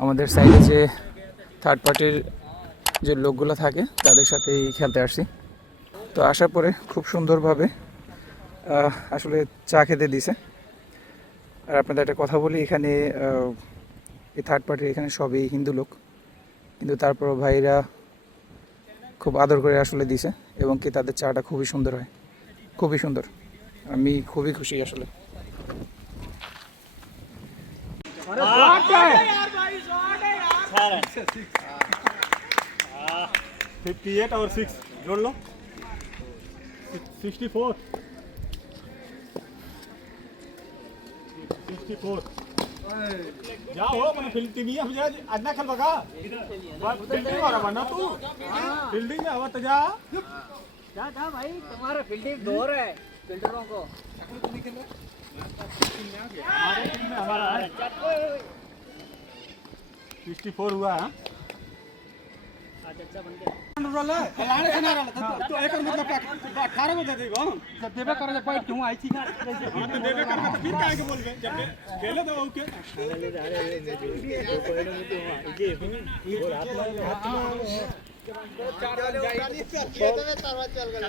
আমাদের সাইডে যে থার্ড পার্টির যে লোকগুলো থাকে তাদের সাথেই খেলতে আসছি। তো আসার পরে খুব সুন্দরভাবে আসলে চা খেতে দিছে। আর আপনাদের একটা কথা বলি, এখানে এই থার্ড পার্টির এখানে সবই হিন্দু লোক, কিন্তু তারপরও ভাইরা খুব আদর করে আসলে দিছে এবং কি তাদের চাটা খুবই সুন্দর হয়, খুবই সুন্দর। আমি খুবই খুশি আসলে। 58 और 6 जोड़ लो 64 जाओ मैंने फील्डिंग में जा आज ना खेल बगा फील्डिंग हो रहा ना तू फील्डिंग में आवा तो जा जा भाई, तुम्हारा फील्डिंग दौर है फील्डरों को। हमारे टीम में हमारा है 64 हुआ है। अच्छा बन गया लाने से ना रहा तो एक मतलब 18 को दे देगा जब देवे कर दे पॉइंट क्यों आई थी हां तो देवे कर तो फिर काहे के बोल गए जब खेले तो ओके और हाथ में 4 बन जाए खेत में तरवा चल गया